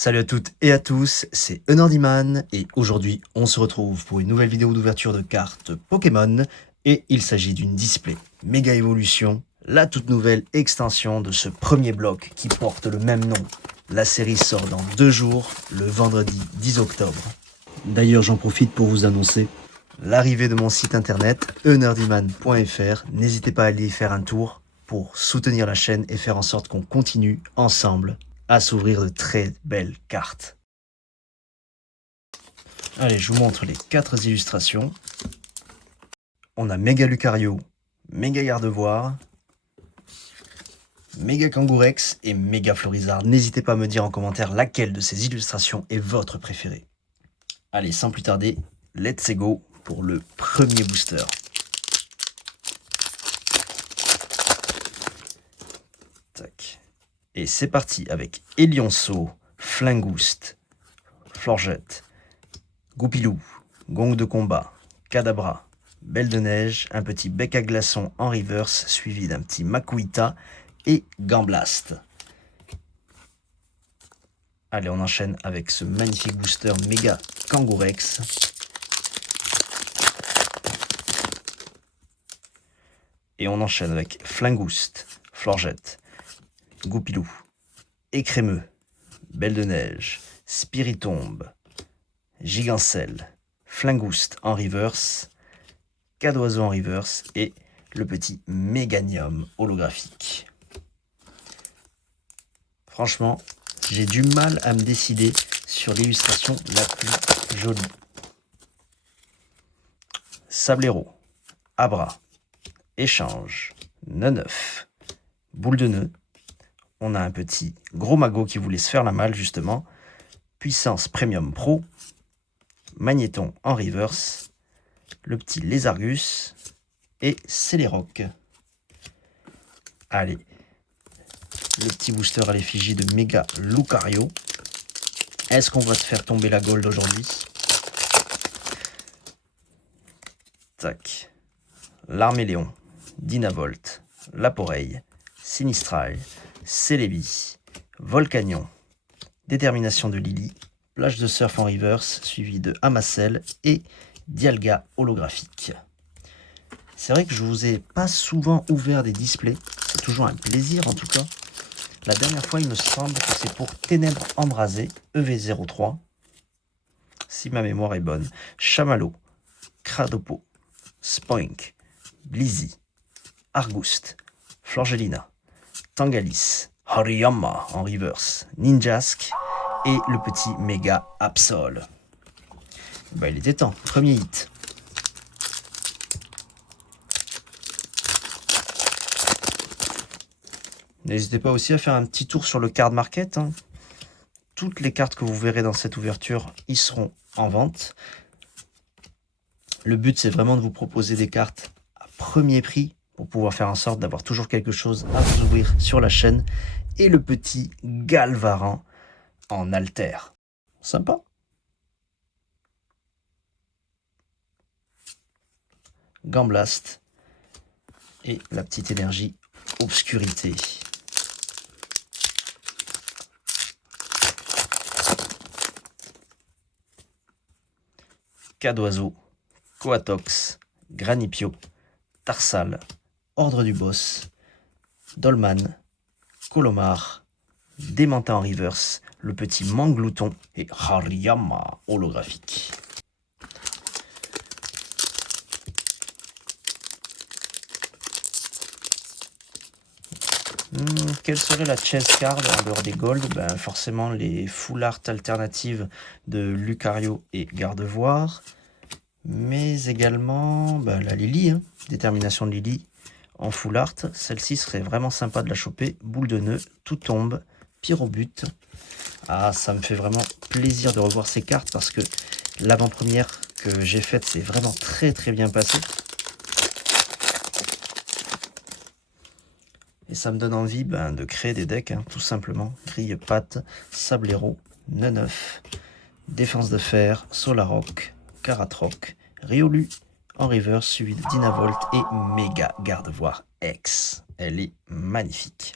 Salut à toutes et à tous, c'est Enordiman et aujourd'hui on se retrouve pour une nouvelle vidéo d'ouverture de cartes Pokémon et il s'agit d'une display Méga Évolution, la toute nouvelle extension de ce premier bloc qui porte le même nom. La série sort dans 2 jours, le vendredi 10 octobre. D'ailleurs j'en profite pour vous annoncer l'arrivée de mon site internet enordiman.fr. N'hésitez pas à aller y faire un tour pour soutenir la chaîne et faire en sorte qu'on continue ensemble à s'ouvrir de très belles cartes. Allez, je vous montre les 4 illustrations. On a Méga Lucario, Méga Gardevoir, Méga Kangourex et Méga Florizard. N'hésitez pas à me dire en commentaire laquelle de ces illustrations est votre préférée. Allez, sans plus tarder, let's go pour le premier booster. Tac. Et c'est parti avec Elionceau, Flingouste, Florgette, Goupilou, Gong de combat, Kadabra, Belle de neige, un petit bec à glaçons en reverse suivi d'un petit Makuhita et Gamblast. Allez, on enchaîne avec ce magnifique booster Méga Kangourex. Et on enchaîne avec Flingouste, Florgette, Goupilou, Écrémeux, Belle de neige, Spiritombe, Gigancelle, Flingouste en reverse, Cadoiseau en reverse et le petit Méganium holographique. Franchement, j'ai du mal à me décider sur l'illustration la plus jolie. Sablero, Abra, Échange, Neuf, Boule de nœud. On a un petit Gros Mago qui voulait se faire la malle justement. Puissance Premium Pro, Magnéton en reverse, le petit Lézargus et Céléroc. Allez, le petit booster à l'effigie de Méga Lucario. Est-ce qu'on va se faire tomber la gold aujourd'hui? Tac. L'Arméléon, Dynavolt, Laporeille, Sinistral, Celebi, Volcanion, Détermination de Lily, Plage de surf en reverse, suivi de Amassel et Dialga holographique. C'est vrai que je vous ai pas souvent ouvert des displays, c'est toujours un plaisir en tout cas. La dernière fois, il me semble que c'est pour Ténèbres Embrasées, EV03, si ma mémoire est bonne. Chamallow, Cradopo, Spoink, Blizzy, Argouste, Florgelina, Tangalis, Hariyama en reverse, Ninjask et le petit Méga Absol. Bah, il était temps, premier hit. N'hésitez pas aussi à faire un petit tour sur le card market. Toutes les cartes que vous verrez dans cette ouverture y seront en vente. Le but, c'est vraiment de vous proposer des cartes à premier prix pour pouvoir faire en sorte d'avoir toujours quelque chose à vous ouvrir sur la chaîne. Et le petit Galvaran en alter. Sympa. Gamblast et la petite énergie obscurité. Cadoiseau, Coatox, Granipio, Tarsal, Ordre du Boss, Dolman, Colomar, Démenta en reverse, le petit Manglouton et Hariyama holographique. Quelle serait la chase card en dehors des gold? Ben, forcément les full art alternatives de Lucario et Gardevoir, mais également la Lily, Détermination de Lily en full art. Celle-ci serait vraiment sympa de la choper. Boule de nœud, Tout tombe, Pyrobut. Ah, ça me fait vraiment plaisir de revoir ces cartes parce que l'avant-première que j'ai faite s'est vraiment très bien passée. Et ça me donne envie de créer des decks, tout simplement. Grille-Patte, Sablero, Neuf, Défense de Fer, Solaroc, Karatroc, Riolu en reverse, suivi de Dynavolt et Méga Gardevoir X. Elle est magnifique.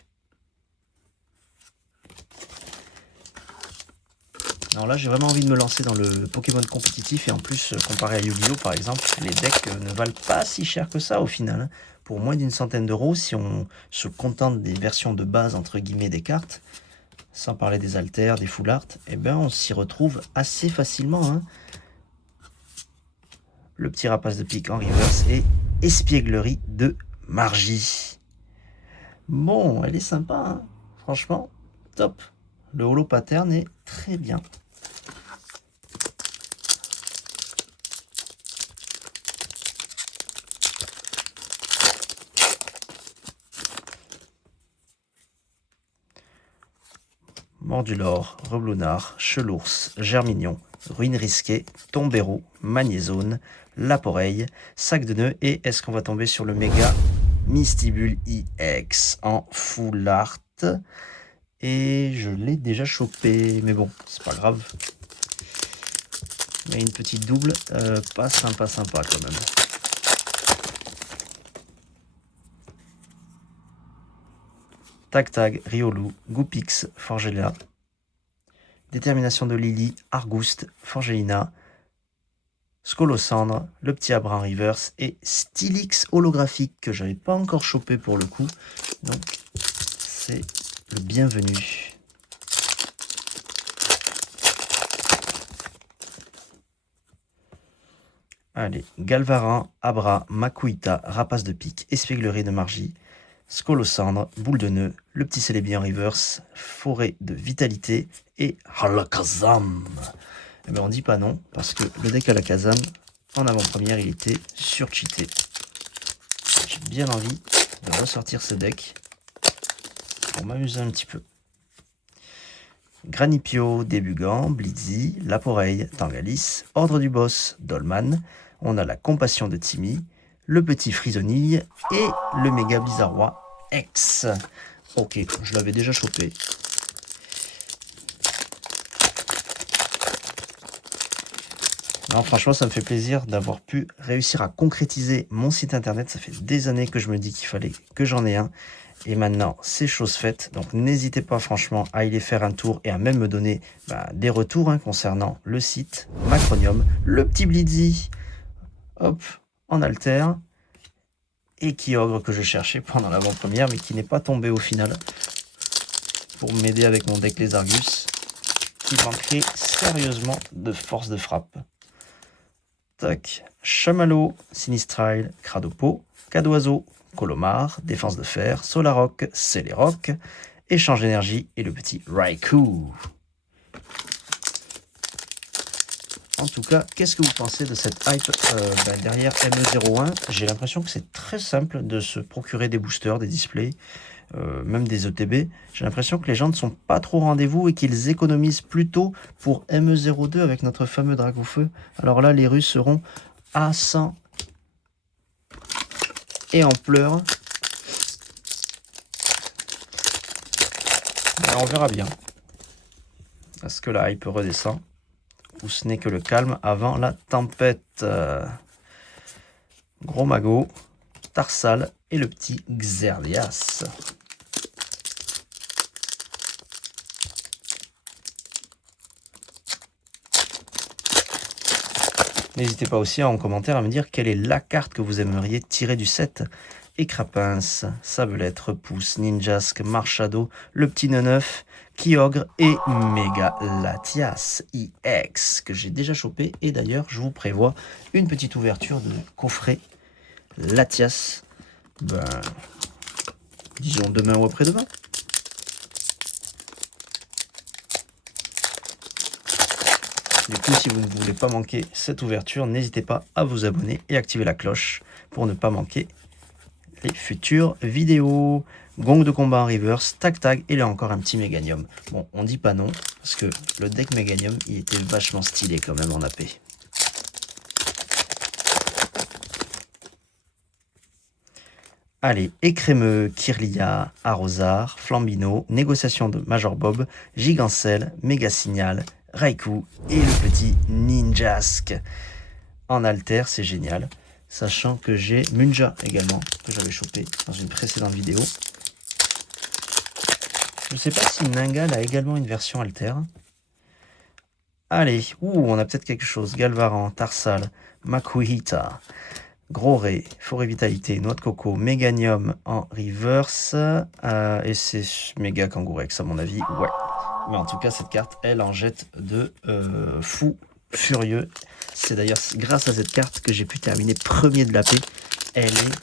Non, là, j'ai vraiment envie de me lancer dans le Pokémon compétitif. Et en plus, comparé à Yu-Gi-Oh, par exemple, les decks ne valent pas si cher que ça au final, hein. Pour moins d'une centaine d'euros, si on se contente des versions de base, entre guillemets, des cartes, sans parler des alters, des full art, eh ben, on s'y retrouve assez facilement, hein. Le petit rapace de pique en reverse et espièglerie de Margie. Bon, elle est sympa, hein. Franchement, top. Le holo pattern est très bien. Mordulor, Reblounard, Chelours, Germignon, Ruine Risquée, Tombéro, Magnézone, Laporeille, Sac de Nœuds et est-ce qu'on va tomber sur le méga Mystibule EX en full art? Et je l'ai déjà chopé, mais bon, c'est pas grave. Mais une petite double, pas sympa quand même. Tag, Riolu, Goupix, Forgella, Détermination de Lily, Argouste, Forgelina, Scolosandre, le petit Abra en reverse et Stylix holographique que j'avais pas encore chopé pour le coup. Donc c'est le bienvenu. Allez, Galvarin, Abra, Makuita, Rapace de pique, Espièglerie de Margie, Scolosandre, Boule de nœud, le petit Celebi en reverse, Forêt de vitalité et Alakazam. Eh bien, on dit pas non, parce que le deck Alakazam, en avant-première, il était surcheaté. J'ai bien envie de ressortir ce deck pour m'amuser un petit peu. Granipio, Débugant, Blitzy, Laporeille, Tangalis, Ordre du Boss, Dolman. On a la Compassion de Timmy, le petit Frisonille et le méga Bizarrois X. Ok, je l'avais déjà chopé. Non, franchement, ça me fait plaisir d'avoir pu réussir à concrétiser mon site internet. Ça fait des années que je me dis qu'il fallait que j'en ai un. Et maintenant, c'est chose faite. Donc, n'hésitez pas franchement à y faire un tour et à même me donner des retours concernant le site, Macronium, le petit Blitzy, hop, en alter, et Kyogre que je cherchais pendant l'avant-première, mais qui n'est pas tombé au final pour m'aider avec mon deck Les Argus, qui manquerait sérieusement de force de frappe. Tac, Chamallow, Sinistrile, Cradopo, Cadoiseau, Colomar, Défense de fer, Solaroc, Céléroc, Échange d'énergie et le petit Raikou. En tout cas, qu'est-ce que vous pensez de cette hype derrière ME01? J'ai l'impression que c'est très simple de se procurer des boosters, des displays, même des ETB. J'ai l'impression que les gens ne sont pas trop au rendez-vous et qu'ils économisent plutôt pour ME02 avec notre fameux Dragoufeu. Alors là, les Russes seront à 100 et en pleurs. Alors on verra bien. Est-ce que la hype redescend ou ce n'est que le calme avant la tempête? Gros Mago, Tarsal et le petit Xerdias. N'hésitez pas aussi en commentaire à me dire quelle est la carte que vous aimeriez tirer du set. Écrapince, Sabelette, Repousse, Ninjask, Marshado, le petit Neneuf, Kyogre et Méga Latias EX que j'ai déjà chopé. Et d'ailleurs, je vous prévois une petite ouverture de coffret Latias, disons demain ou après-demain. Du coup, si vous ne voulez pas manquer cette ouverture, n'hésitez pas à vous abonner et activer la cloche pour ne pas manquer les futures vidéos. Gong de combat en reverse, tag, et là encore un petit Méganium. Bon, on dit pas non, parce que le deck Méganium, il était vachement stylé quand même en AP. Allez, Écrémeux, Kirlia, Arrosard, Flambino, Négociation de Major Bob, Gigancel, Méga Signal, Raikou et le petit Ninjask. En alter, c'est génial. Sachant que j'ai Munja également, que j'avais chopé dans une précédente vidéo. Je ne sais pas si Ningal a également une version alter. Allez, on a peut-être quelque chose. Galvaran, Tarsal, Makuhita, Gros Ray, Forêt Vitalité, Noix de Coco, Méganium en reverse. Et c'est méga Kangourex à mon avis. Ouais. Mais en tout cas, cette carte, elle en jette de fou furieux. C'est d'ailleurs grâce à cette carte que j'ai pu terminer premier de la paix. Elle est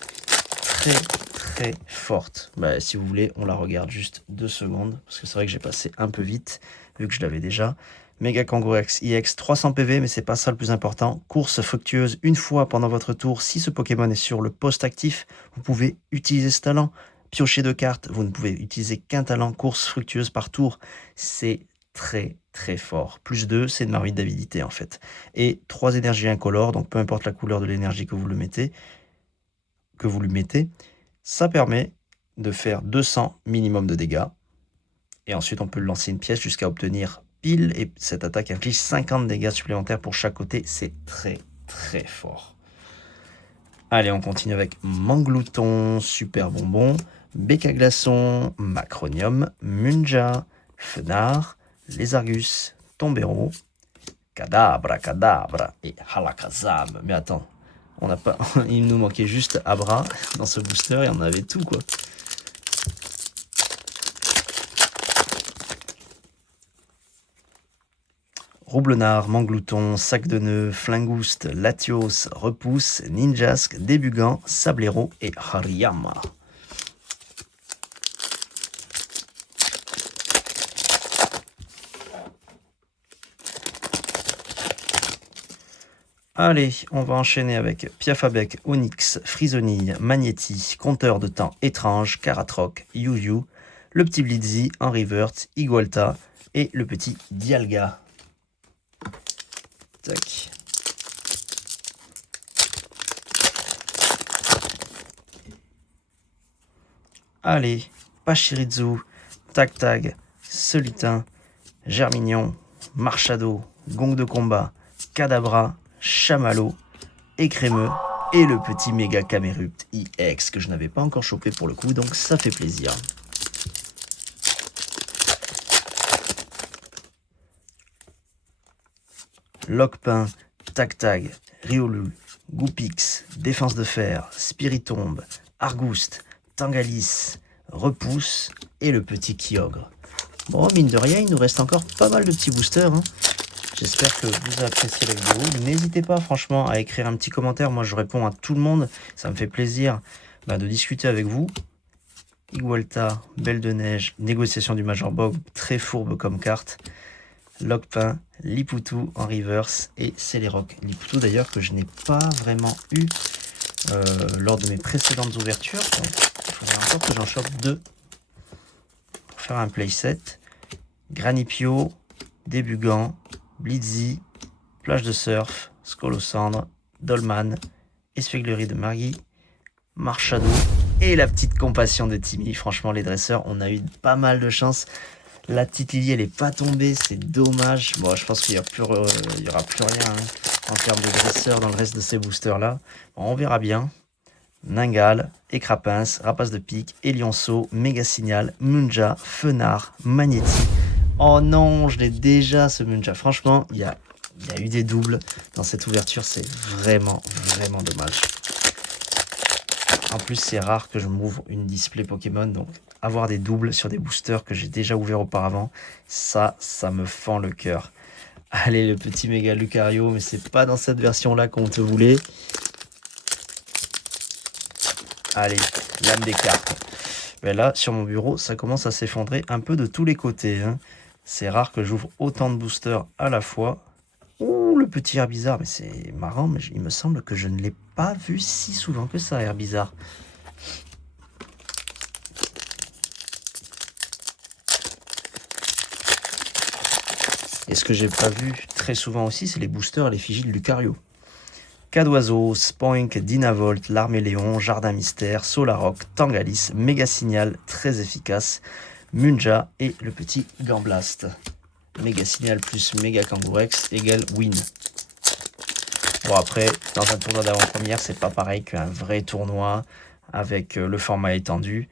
très très forte. Bah, si vous voulez, on la regarde juste 2 secondes. Parce que c'est vrai que j'ai passé un peu vite, vu que je l'avais déjà. Méga Kangourex IX, 300 PV, mais c'est pas ça le plus important. Course fructueuse une fois pendant votre tour. Si ce Pokémon est sur le poste actif, vous pouvez utiliser ce talent. Piocher 2 cartes, vous ne pouvez utiliser qu'un talent. Course fructueuse par tour, c'est très très fort. Plus 2, c'est une marmite d'avidité en fait. Et 3 énergies incolores, donc peu importe la couleur de l'énergie que vous lui mettez, ça permet de faire 200 minimum de dégâts. Et ensuite, on peut lancer une pièce jusqu'à obtenir pile. Et cette attaque inflige 50 dégâts supplémentaires pour chaque côté. C'est très très fort. Allez, on continue avec Manglouton, Super Bonbon, Béca Glaçon, Macronium, Munja, Fenard, Lézargus, Tombero, Kadabra et Halakazam. Mais attends, on n'a pas. Il nous manquait juste Abra dans ce booster et on avait tout quoi. Roublenard, Manglouton, Sac de Nœuds, Flingouste, Latios, Repousse, Ninjask, Débugant, Sablero et Hariyama. Allez, on va enchaîner avec Piafabec, Onyx, Frisonille, Magnéti, Compteur de temps étrange, Karatroc, Yu-Yu, le petit Blitzy en revert, Igualta et le petit Dialga. Tac. Allez, Pachirizu, Tag, Solitain, Germignon, Marchado, Gong de combat, Kadabra, Chamallow, Écrémeux et le petit méga Camerupt IX que je n'avais pas encore chopé pour le coup, donc ça fait plaisir. Lockpin, Tag, Riolu, Goupix, Défense de Fer, Spiritombe, Argouste, Tangalis, Repousse et le petit Kyogre. Bon, mine de rien, il nous reste encore pas mal de petits boosters. Hein. J'espère que vous appréciez la vidéo. N'hésitez pas franchement à écrire un petit commentaire. Moi, je réponds à tout le monde. Ça me fait plaisir de discuter avec vous. Igualta, Belle de Neige, Négociation du Major Bog, très fourbe comme carte. Lockpin, Lipoutou en reverse et Celeroc. Lipoutou d'ailleurs que je n'ai pas vraiment eu lors de mes précédentes ouvertures. Donc, il faudrait encore que j'en chope 2 pour faire un playset. Granipio, Débugant, Blitzy, Plage de Surf, Scolosandre, Dolman, Espièglerie de Margui, Marchado et la petite Compassion de Timmy. Franchement, les dresseurs, on a eu pas mal de chance. La petite Lily, elle n'est pas tombée, c'est dommage. Bon, je pense qu'il n'y aura plus rien en termes de dresseurs dans le reste de ces boosters-là. Bon, on verra bien. Ningal, Écrapince, Rapace de Pique, Elionceau, Méga Signal, Munja, Fenard, Magnéti. Oh non, je l'ai déjà ce Munja. Franchement, il y a eu des doubles dans cette ouverture. C'est vraiment, vraiment dommage. En plus, c'est rare que je m'ouvre une display Pokémon. Donc, avoir des doubles sur des boosters que j'ai déjà ouverts auparavant, ça me fend le cœur. Allez, le petit méga Lucario, mais c'est pas dans cette version-là qu'on te voulait. Allez, l'âme des cartes. Mais là, sur mon bureau, ça commence à s'effondrer un peu de tous les côtés. Hein. C'est rare que j'ouvre autant de boosters à la fois. Ouh, le petit Herbizarre, mais c'est marrant, mais il me semble que je ne l'ai pas vu si souvent que ça, Herbizarre. Et ce que j'ai pas vu très souvent aussi, c'est les boosters à l'effigie de Lucario. Cadoiseau, Spoink, Dynavolt, Larméléon, Jardin Mystère, Solaroc, Tangalis, Méga Signal, très efficace, Munja et le petit Gamblast. Méga Signal plus Méga Kangourex égale win. Bon après, dans un tournoi d'avant-première, c'est pas pareil qu'un vrai tournoi avec le format étendu.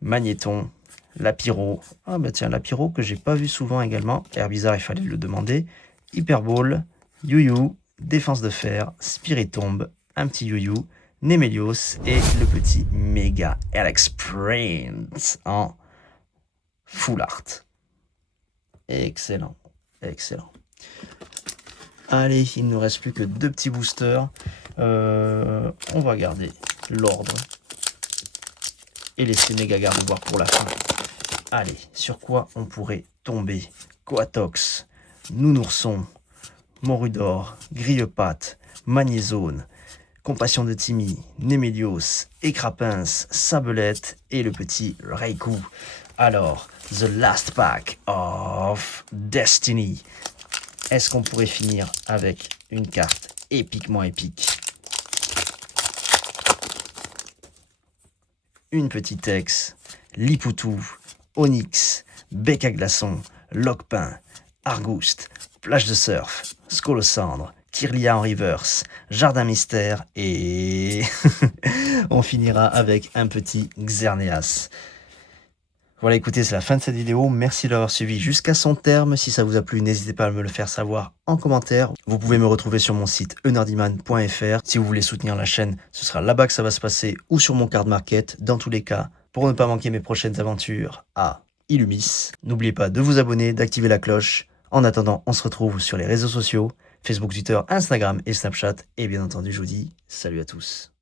Magnéton, Lapiro. Ah bah tiens, Lapiro que j'ai pas vu souvent également. Herbizarre, il fallait le demander. Hyperball, You-You, Défense de Fer, Spiritomb, un petit You-You, Nemelios et le petit Mega Alex Prince en full art. Excellent, excellent. Allez, il ne nous reste plus que 2 petits boosters. On va garder l'ordre et laisser Mega Gardevoir pour la fin. Allez, sur quoi on pourrait tomber? Coatox, Nounourson, Morudor, Grillepatte, Magnézone, Compassion de Timmy, Nemelios, Écrapince, Sabelette et le petit Raikou. Alors, The Last Pack of Destiny. Est-ce qu'on pourrait finir avec une carte épiquement épique? Une petite ex, Lipoutou, Onyx, Bec à glaçon, Loquepin, Argouste, Plage de surf, Scolocendre, Kirlia en reverse, Jardin mystère et on finira avec un petit Xerneas. Voilà, écoutez, c'est la fin de cette vidéo. Merci de l'avoir suivi jusqu'à son terme. Si ça vous a plu, n'hésitez pas à me le faire savoir en commentaire. Vous pouvez me retrouver sur mon site enerdyman.fr. Si vous voulez soutenir la chaîne, ce sera là-bas que ça va se passer ou sur mon card market. Dans tous les cas, pour ne pas manquer mes prochaines aventures à Illumis, n'oubliez pas de vous abonner, d'activer la cloche. En attendant, on se retrouve sur les réseaux sociaux, Facebook, Twitter, Instagram et Snapchat. Et bien entendu, je vous dis salut à tous.